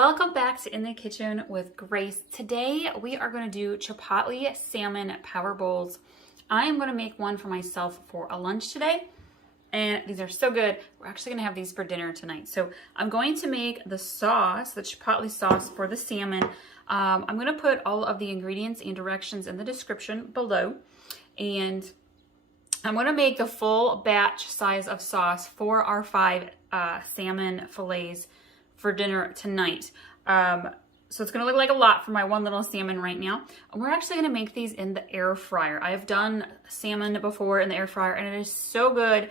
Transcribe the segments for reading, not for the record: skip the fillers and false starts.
Welcome back to In the Kitchen with Grace. Today we are going to do chipotle salmon power bowls. I am going to make one for myself for a lunch today, and these are so good. We're actually going to have these for dinner tonight. So I'm going to make the sauce, the chipotle sauce for the salmon. I'm going to put all of the ingredients and directions in the description below, and I'm going to make the full batch size of sauce for our 5 salmon fillets for dinner tonight. So it's gonna look like a lot for my one little salmon right now. And we're actually gonna make these in the air fryer. I've done salmon before in the air fryer and it is so good.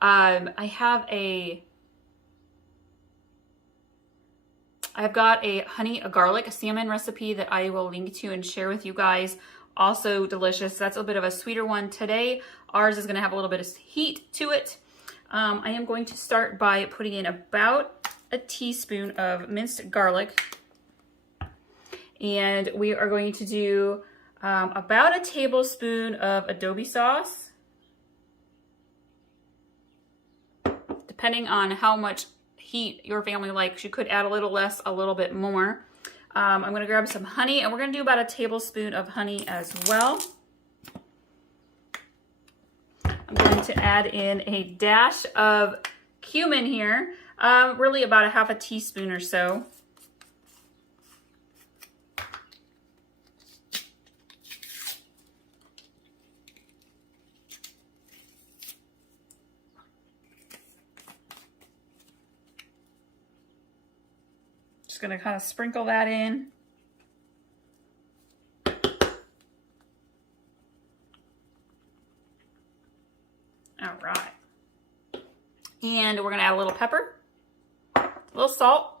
I've got a honey garlic salmon recipe that I will link to and share with you guys. Also delicious. That's a bit of a sweeter one today. Ours is gonna have a little bit of heat to it. I am going to start by putting in about a teaspoon of minced garlic, and we are going to do about a tablespoon of adobe sauce, depending on how much heat your family likes. You could add a little less, a little bit more. I'm going to grab some honey, and we're going to do about a tablespoon of honey as well. I'm going to add in a dash of cumin here. Really about a half a teaspoon or so. Just gonna kind of sprinkle that in. All right. And we're gonna add a little pepper. A little salt.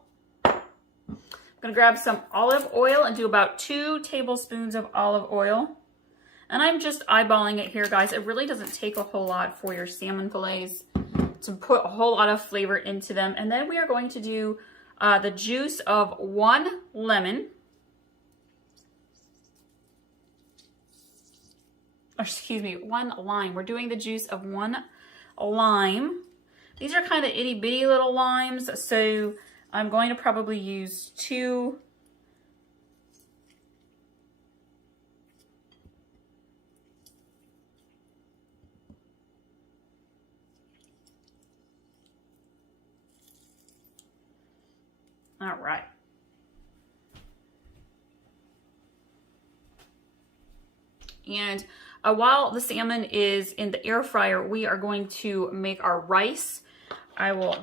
I'm gonna grab some olive oil and do about 2 tablespoons of olive oil. And I'm just eyeballing it here, guys. It really doesn't take a whole lot for your salmon fillets to put a whole lot of flavor into them. And then we are going to do the juice of 1 lemon. Or excuse me, 1 lime. We're doing the juice of 1 lime. These are kind of itty bitty little limes, so I'm going to probably use 2. All right. And while the salmon is in the air fryer, we are going to make our rice. I will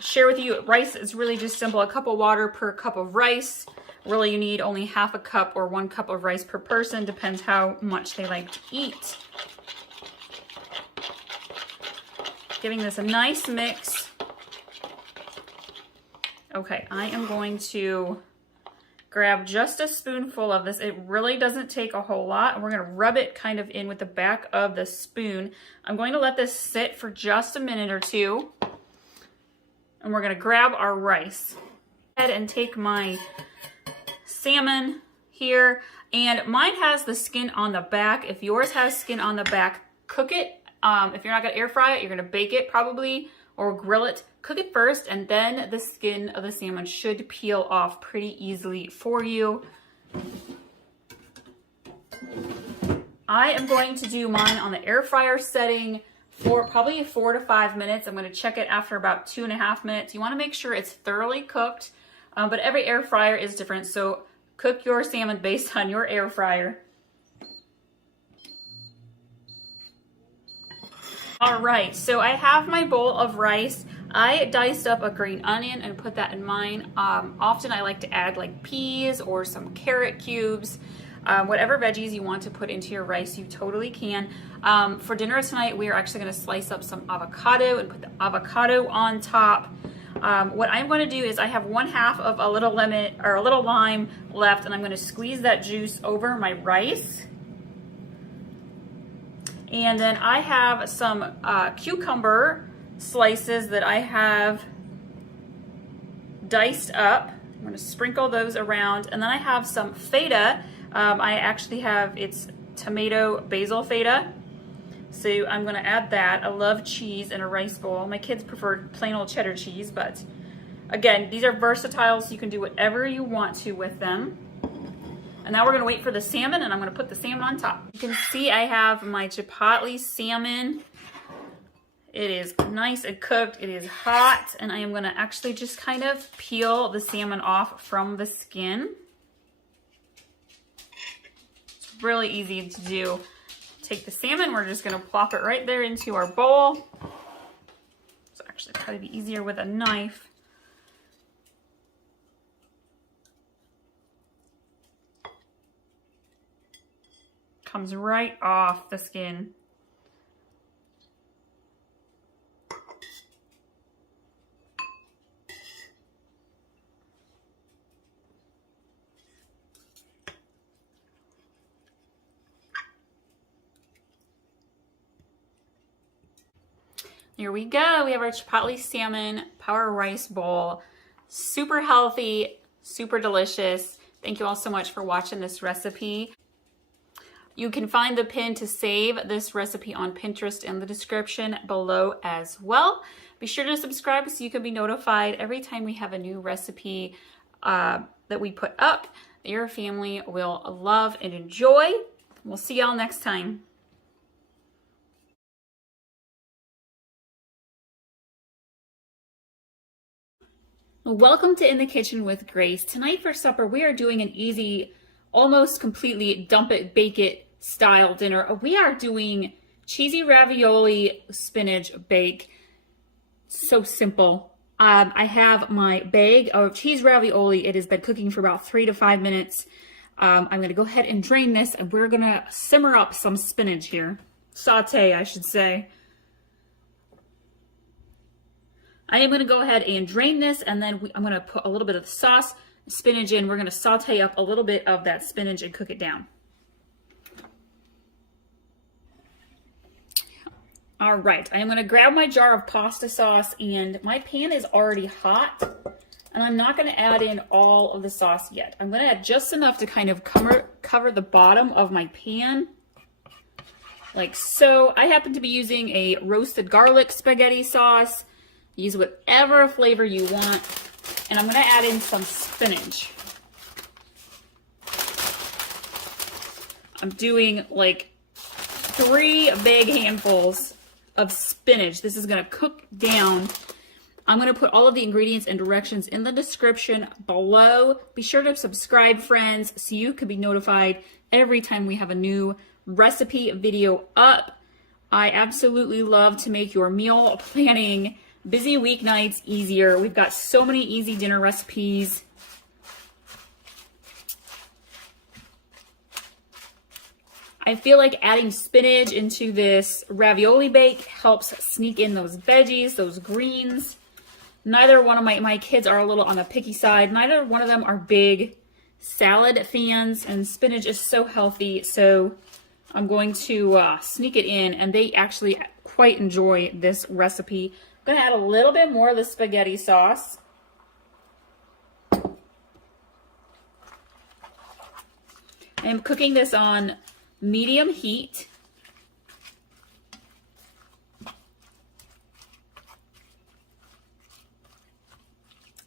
share with you, rice is really just simple. A cup of water per cup of rice. Really, you need only half a cup or 1 cup of rice per person. Depends how much they like to eat. Giving this a nice mix. Okay, I am going to grab just a spoonful of this. It really doesn't take a whole lot. And we're gonna rub it kind of in with the back of the spoon. I'm going to let this sit for just a minute or 2. And we're gonna grab our rice. Go ahead and take my salmon here. And mine has the skin on the back. If yours has skin on the back, cook it. If you're not gonna air fry it, you're gonna bake it probably or grill it. Cook it first, and then the skin of the salmon should peel off pretty easily for you. I am going to do mine on the air fryer setting for probably 4 to 5 minutes. I'm going to check it after about 2.5 minutes. You want to make sure it's thoroughly cooked, but every air fryer is different, so cook your salmon based on your air fryer. All right, so I have my bowl of rice. I diced up a green onion and put that in mine. Often I like to add like peas or some carrot cubes. Whatever veggies you want to put into your rice, you totally can. For dinner tonight, we are actually going to slice up some avocado and put the avocado on top. What I'm going to do is I have 1/2 of a little lemon or a little lime left, and I'm going to squeeze that juice over my rice. And then I have some cucumber slices that I have diced up. I'm going to sprinkle those around, and then I have some feta. I actually have it's tomato basil feta, so I'm going to add that. I love cheese in a rice bowl. My kids prefer plain old cheddar cheese, but Again, these are versatile, so you can do whatever you want to with them. And now we're gonna wait for the salmon, and I'm gonna put the salmon on top. You can see I have my chipotle salmon. It is nice and cooked, it is hot, and I am gonna actually just kind of peel the salmon off from the skin. It's really easy to do. Take the salmon, we're just gonna plop it right there into our bowl. It's actually probably be easier with a knife. Comes right off the skin. Here we go. We have our chipotle salmon power rice bowl. Super healthy, super delicious. Thank you all so much for watching this recipe. You can find the pin to save this recipe on Pinterest in the description below as well. Be sure to subscribe so you can be notified every time we have a new recipe that we put up that your family will love and enjoy. We'll see y'all next time. Welcome to In the Kitchen with Grace. Tonight for supper, we are doing an easy, almost completely dump it, bake it style dinner. We are doing cheesy ravioli spinach bake. So simple. I have my bag of cheese ravioli. It has been cooking for about 3 to 5 minutes. I'm going to go ahead and drain this, and we're going to simmer up some spinach here. Saute, I should say. I am going to go ahead and drain this, and then I'm going to put a little bit of the sauce, spinach in. We're going to saute up a little bit of that spinach and cook it down. All right, I am going to grab my jar of pasta sauce, and my pan is already hot, and I'm not going to add in all of the sauce yet. I'm going to add just enough to kind of cover the bottom of my pan, like so. I happen to be using a roasted garlic spaghetti sauce. Use whatever flavor you want, and I'm going to add in some spinach. I'm doing like 3 big handfuls of spinach. This is going to cook down. I'm going to put all of the ingredients and directions in the description below. Be sure to subscribe, friends, so you can be notified every time we have a new recipe video up. I absolutely love to make your meal planning busy weeknights easier. We've got so many easy dinner recipes. I feel like adding spinach into this ravioli bake helps sneak in those veggies, those greens. Neither one of my kids are a little on the picky side. Neither one of them are big salad fans, and spinach is so healthy. So I'm going to sneak it in, and they actually quite enjoy this recipe. I'm going to add a little bit more of the spaghetti sauce. I am cooking this on medium heat.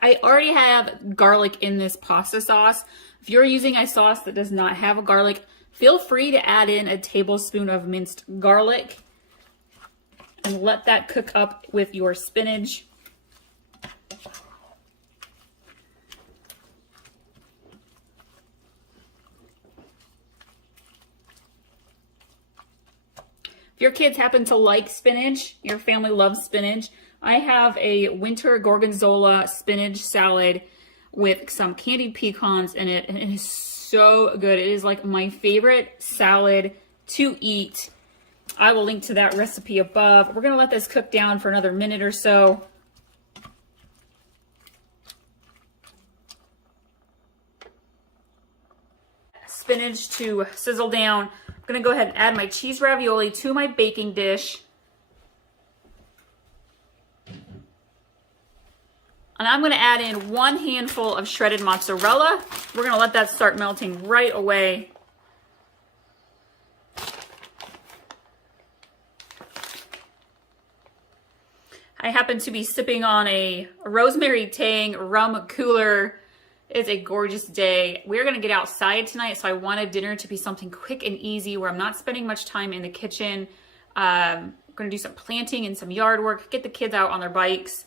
I already have garlic in this pasta sauce. If you're using a sauce that does not have a garlic, feel free to add in a tablespoon of minced garlic and let that cook up with your spinach. If your kids happen to like spinach, your family loves spinach, I have a winter gorgonzola spinach salad with some candied pecans in it, and it is so good. It is like my favorite salad to eat. I will link to that recipe above. We're going to let this cook down for another minute or so. Spinach to sizzle down. I'm going to go ahead and add my cheese ravioli to my baking dish. And I'm going to add in 1 handful of shredded mozzarella. We're going to let that start melting right away. I happen to be sipping on a Rosemary Tang rum cooler. It's a gorgeous day. We're gonna get outside tonight, so I wanted dinner to be something quick and easy where I'm not spending much time in the kitchen. I'm gonna do some planting and some yard work, get the kids out on their bikes.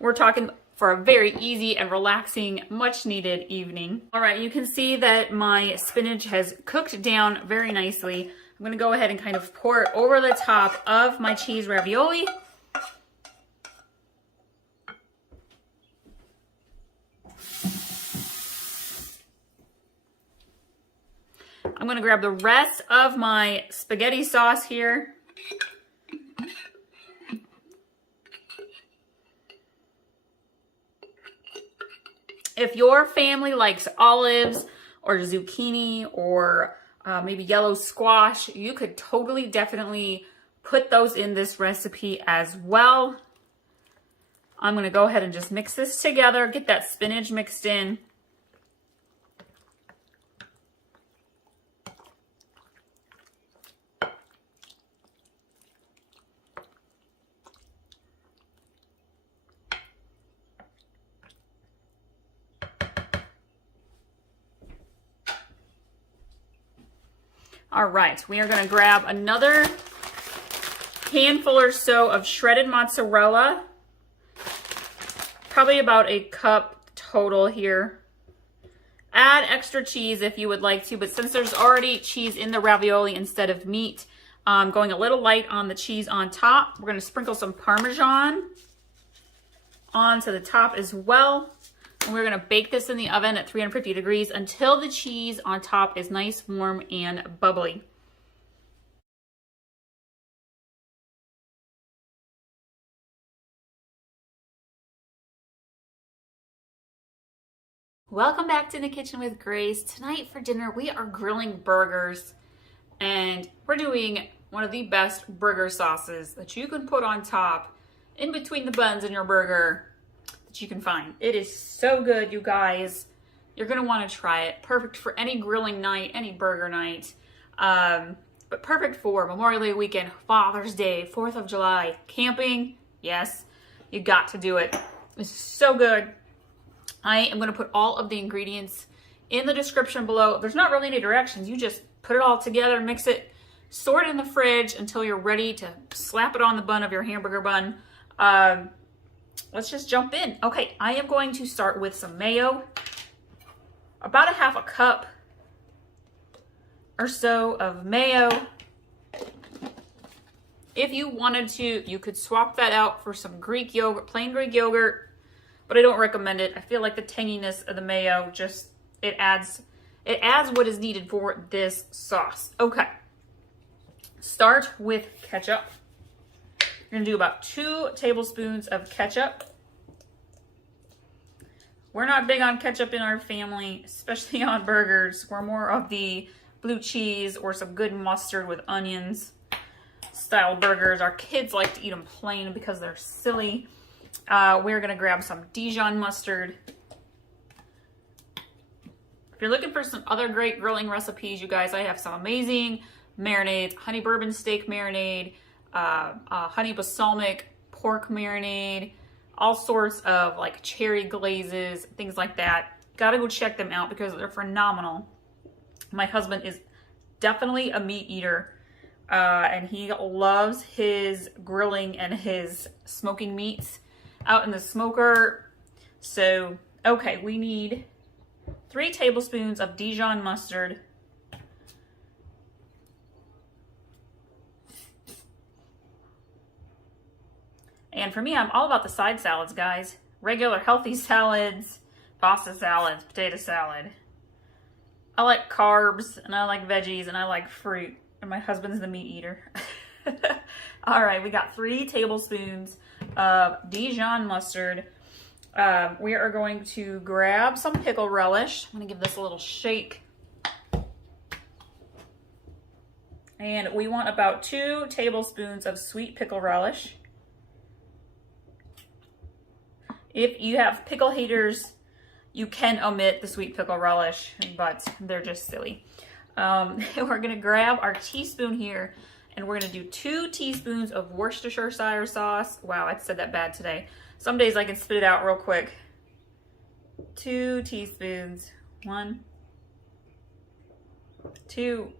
We're talking for a very easy and relaxing, much needed evening. All right, you can see that my spinach has cooked down very nicely. I'm gonna go ahead and kind of pour it over the top of my cheese ravioli. I'm gonna grab the rest of my spaghetti sauce here. If your family likes olives or zucchini or maybe yellow squash, you could totally, definitely put those in this recipe as well. I'm gonna go ahead and just mix this together, get that spinach mixed in. All right, we are gonna grab another handful or so of shredded mozzarella, probably about a cup total here. Add extra cheese if you would like to, but since there's already cheese in the ravioli instead of meat, I'm going a little light on the cheese on top. We're gonna sprinkle some Parmesan onto the top as well. And we're gonna bake this in the oven at 350 degrees until the cheese on top is nice, warm, and bubbly. Welcome back to the kitchen with Grace. Tonight for dinner, we are grilling burgers, and we're doing one of the best burger sauces that you can put on top in between the buns in your burger that you can find. It is so good, you guys. You're gonna wanna try it. Perfect for any grilling night, any burger night. But perfect for Memorial Day weekend, Father's Day, 4th of July, camping. Yes, you got to do it. It's so good. I am gonna put all of the ingredients in the description below. There's not really any directions. You just put it all together, mix it, store it in the fridge until you're ready to slap it on the bun of your hamburger bun. Let's just jump in. Okay, I am going to start with some mayo. About a half a cup or so of mayo. If you wanted to, you could swap that out for some Greek yogurt, plain Greek yogurt, but I don't recommend it. I feel like the tanginess of the mayo just, it adds what is needed for this sauce. Okay, start with ketchup. You're gonna do about 2 tablespoons of ketchup. We're not big on ketchup in our family, especially on burgers. We're more of the blue cheese or some good mustard with onions style burgers. Our kids like to eat them plain because they're silly. We're gonna grab some Dijon mustard. If you're looking for some other great grilling recipes, you guys, I have some amazing marinades, honey bourbon steak marinade, honey balsamic pork marinade, all sorts of like cherry glazes, things like that. Gotta go check them out because they're phenomenal. My husband is definitely a meat eater, and he loves his grilling and his smoking meats out in the smoker. So, okay, we need 3 tablespoons of Dijon mustard. And for me, I'm all about the side salads, guys. Regular healthy salads, pasta salads, potato salad. I like carbs, and I like veggies, and I like fruit. And my husband's the meat eater. All right, we got 3 tablespoons of Dijon mustard. We are going to grab some pickle relish. I'm gonna give this a little shake. And we want about 2 tablespoons of sweet pickle relish. If you have pickle haters, you can omit the sweet pickle relish, but they're just silly. We're gonna grab our teaspoon here And we're gonna do 2 teaspoons of Worcestershire sauce. Wow, I said that bad today. Some days I can spit it out real quick. 2 teaspoons. 1, 2.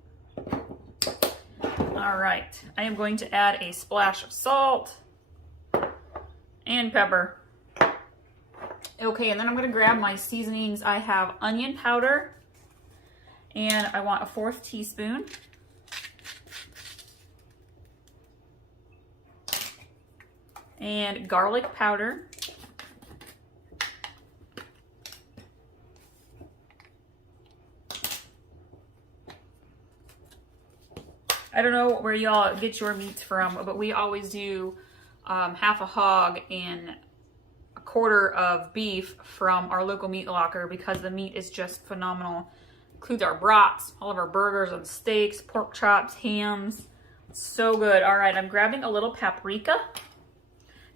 All right, I am going to add a splash of salt and pepper. Okay, and then I'm gonna grab my seasonings. I have onion powder, and I want a 1/4 teaspoon. And garlic powder. I don't know where y'all get your meats from, but we always do half a hog and a 1/4 of beef from our local meat locker because the meat is just phenomenal. Includes our brats, all of our burgers and steaks, pork chops, hams. So good. All right, I'm grabbing a little paprika.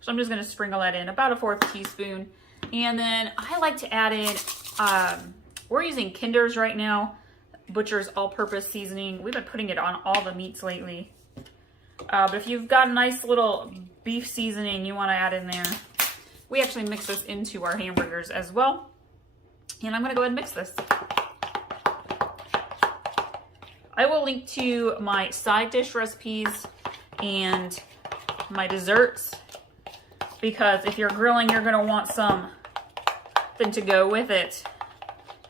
So I'm just gonna sprinkle that in, about a 1/4 teaspoon. And then I like to add in, we're using Kinder's right now. Butcher's all-purpose seasoning. We've been putting it on all the meats lately. But if you've got a nice little beef seasoning you want to add in there, we actually mix this into our hamburgers as well. And I'm going to go ahead and mix this. I will link to my side dish recipes and my desserts, because if you're grilling, you're going to want something to go with it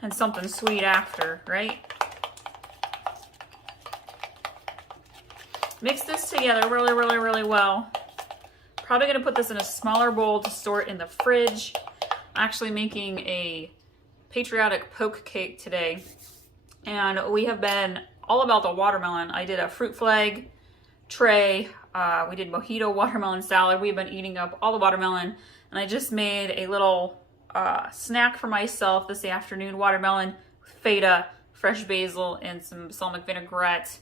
and something sweet after, right? Mix this together really well. Probably gonna put this in a smaller bowl to store it in the fridge. I'm actually making a patriotic poke cake today, and we have been all about the watermelon. I did a fruit flag tray. We did mojito watermelon salad. We've been eating up all the watermelon, and I just made a little snack for myself this afternoon. Watermelon with feta, fresh basil, and some balsamic vinaigrette.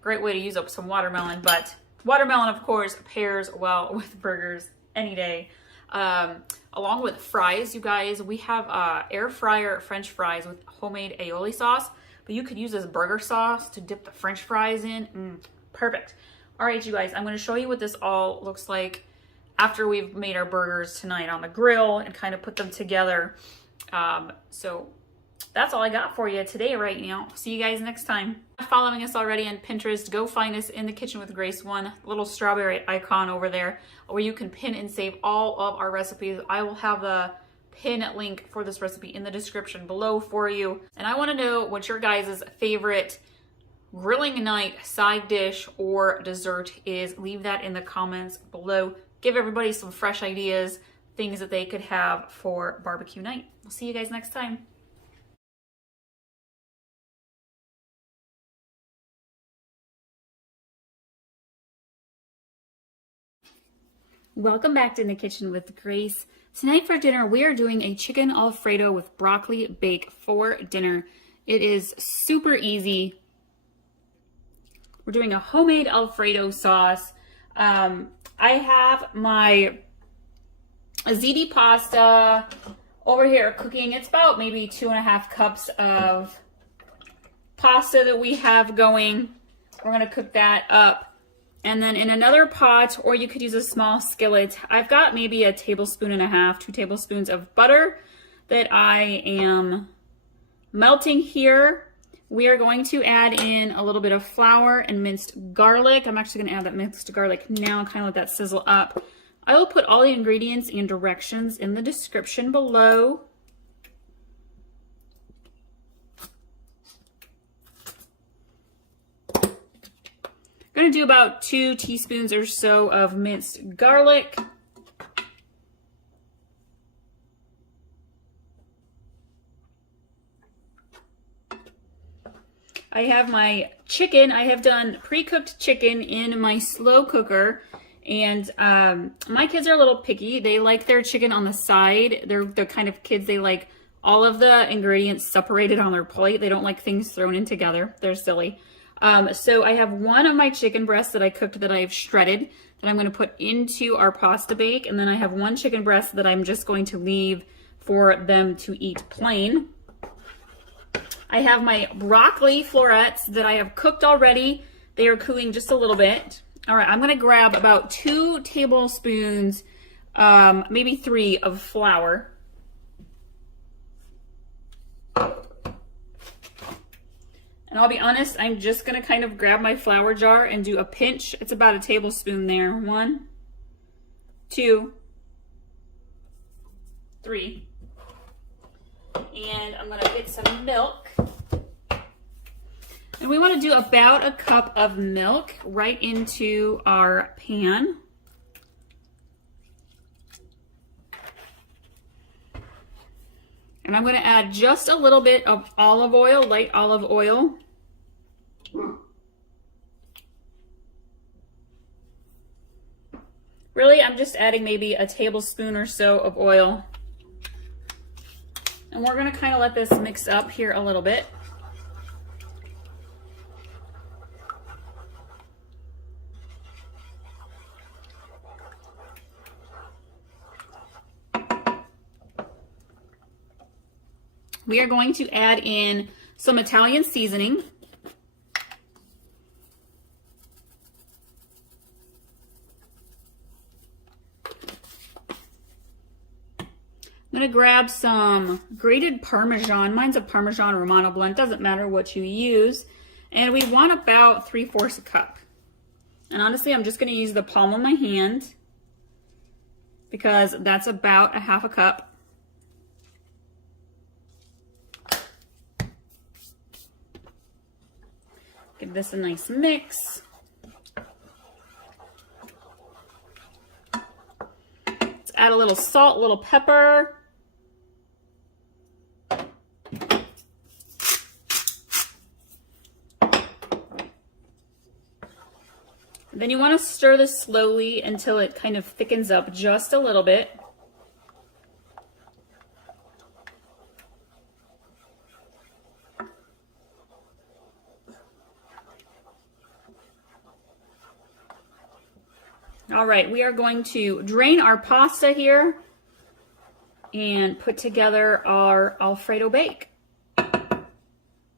Great way to use up some watermelon, but watermelon, of course, pairs well with burgers any day. Along with fries, you guys, we have air fryer French fries with homemade aioli sauce, but you could use this burger sauce to dip the French fries in. Perfect. All right, you guys, I'm going to show you what this all looks like after we've made our burgers tonight on the grill and kind of put them together. So that's all I got for you today right now. See you guys next time. If you're following us already on Pinterest, go find us in the Kitchen with Grace one, little strawberry icon over there where you can pin and save all of our recipes. I will have the pin link for this recipe in the description below for you. And I want to know what your guys' favorite grilling night side dish or dessert is. Leave that in the comments below. Give everybody some fresh ideas, things that they could have for barbecue night. We'll see you guys next time. Welcome back to In the Kitchen with Grace. Tonight for dinner, we are doing a chicken Alfredo with broccoli bake for dinner. It is super easy. We're doing a homemade Alfredo sauce. I have my ziti pasta over here cooking. It's about maybe 2.5 cups of pasta that we have going. We're gonna cook that up. And then in another pot, or you could use a small skillet, I've got maybe 1.5 tablespoons, 2 tablespoons of butter that I am melting here. We are going to add in a little bit of flour and minced garlic. I'm actually going to add that minced garlic now and kind of let that sizzle up. I will put all the ingredients and directions in the description below. I'm going to do about 2 teaspoons or so of minced garlic. I have my chicken. I have done pre-cooked chicken in my slow cooker. And my kids are a little picky. They like their chicken on the side. They're the kind of kids, they like all of the ingredients separated on their plate. They don't like things thrown in together. They're silly. So I have one of my chicken breasts that I cooked that I have shredded that I'm going to put into our pasta bake. And then I have one chicken breast that I'm just going to leave for them to eat plain. I have my broccoli florets that I have cooked already. They are cooling just a little bit. All right, I'm gonna grab about 2 tablespoons, maybe 3 of flour. And I'll be honest, I'm just gonna kind of grab my flour jar and do a pinch. It's about a tablespoon there. 1, 2, 3. And I'm gonna get some milk. And we want to do about a cup of milk right into our pan. And I'm going to add just a little bit of olive oil, light olive oil. Really, I'm just adding maybe a tablespoon or so of oil. And we're going to kind of let this mix up here a little bit. We are going to add in some Italian seasoning. I'm going to grab some grated Parmesan. Mine's a Parmesan Romano blend. Doesn't matter what you use. And we want about 3/4 a cup. And honestly, I'm just going to use the palm of my hand because that's about a 1/2 cup. Give this a nice mix. Let's add a little salt, a little pepper. Then you want to stir this slowly until it kind of thickens up just a little bit. All right, we are going to drain our pasta here and put together our Alfredo bake.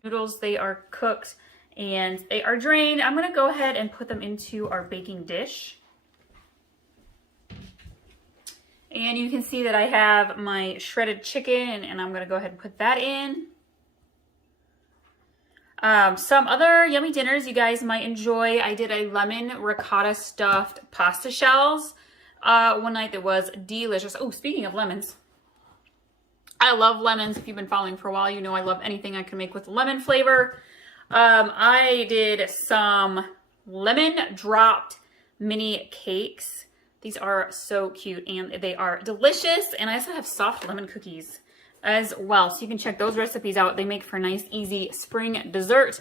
Noodles, they are cooked and they are drained. I'm gonna go ahead and put them into our baking dish. And you can see that I have my shredded chicken and I'm gonna go ahead and put that in. Some other yummy dinners you guys might enjoy. I did a lemon ricotta stuffed pasta shells one night that was delicious. Oh, speaking of lemons, I love lemons. If you've been following for a while, you know I love anything I can make with lemon flavor. I did some lemon dropped mini cakes. These are so cute and they are delicious. And I also have soft lemon cookies as well, so you can check those recipes out. They make for a nice easy spring dessert.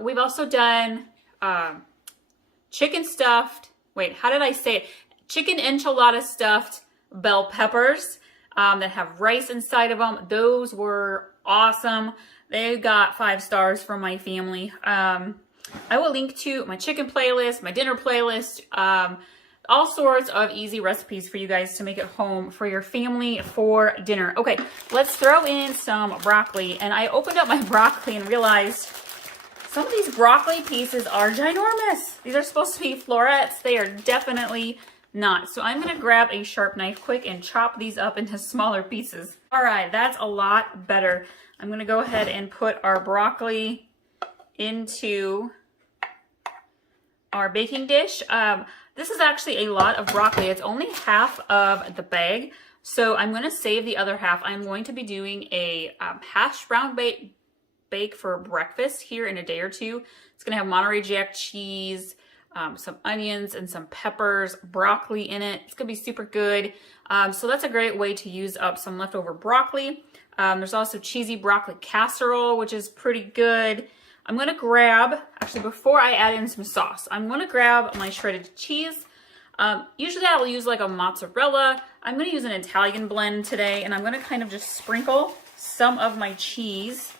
We've also done chicken stuffed, wait, how did I say it? Chicken enchilada stuffed bell peppers that have rice inside of them. Those were awesome. They got 5 stars from my family. I will link to my chicken playlist, my dinner playlist, all sorts of easy recipes for you guys to make at home for your family for dinner. Okay, let's throw in some broccoli. And I opened up my broccoli and realized some of these broccoli pieces are ginormous. These are supposed to be florets. They are definitely not. So I'm gonna grab a sharp knife quick and chop these up into smaller pieces. All right, that's a lot better. I'm gonna go ahead and put our broccoli into our baking dish. This is actually a lot of broccoli. It's only half of the bag. So I'm gonna save the other half. I'm going to be doing a hash brown bake for breakfast here in a day or two. It's gonna have Monterey Jack cheese, some onions and some peppers, broccoli in it. It's gonna be super good. So that's a great way to use up some leftover broccoli. There's also cheesy broccoli casserole, which is pretty good. I'm gonna grab, actually before I add in some sauce, I'm gonna grab my shredded cheese. Usually I will use like a mozzarella. I'm gonna use an Italian blend today, and I'm gonna kind of just sprinkle some of my cheese.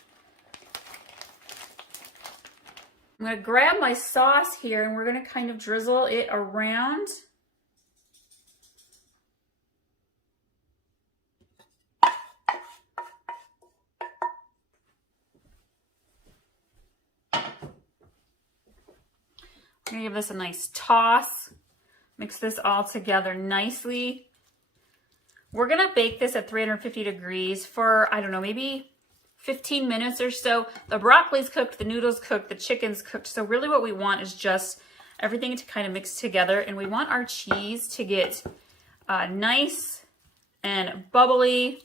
I'm gonna grab my sauce here and we're gonna kind of drizzle it around. gonna give this a nice toss. Mix this all together nicely. We're gonna bake this at 350 degrees for, I don't know, maybe 15 minutes or so. The broccoli's cooked, the noodles cooked, the chicken's cooked. So really what we want is just everything to kind of mix together, and we want our cheese to get nice and bubbly.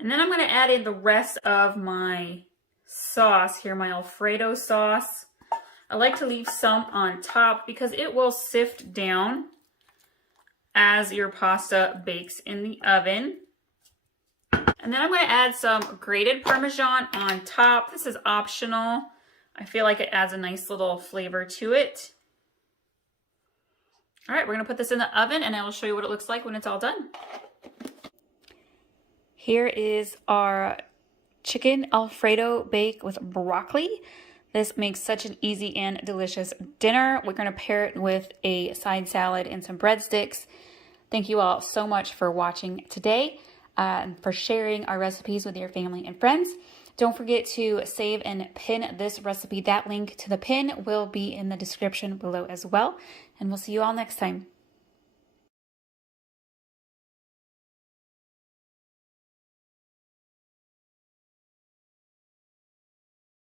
And then I'm going to add in the rest of my sauce here, my Alfredo sauce. I like to leave some on top because it will sift down as your pasta bakes in the oven. And then I'm going to add some grated Parmesan on top. This is optional. I feel like it adds a nice little flavor to it. All right, we're going to put this in the oven and I will show you what it looks like when it's all done. Here is our chicken Alfredo bake with broccoli. This makes such an easy and delicious dinner. We're going to pair it with a side salad and some breadsticks. Thank you all so much for watching today and for sharing our recipes with your family and friends. Don't forget to save and pin this recipe. That link to the pin will be in the description below as well. And we'll see you all next time.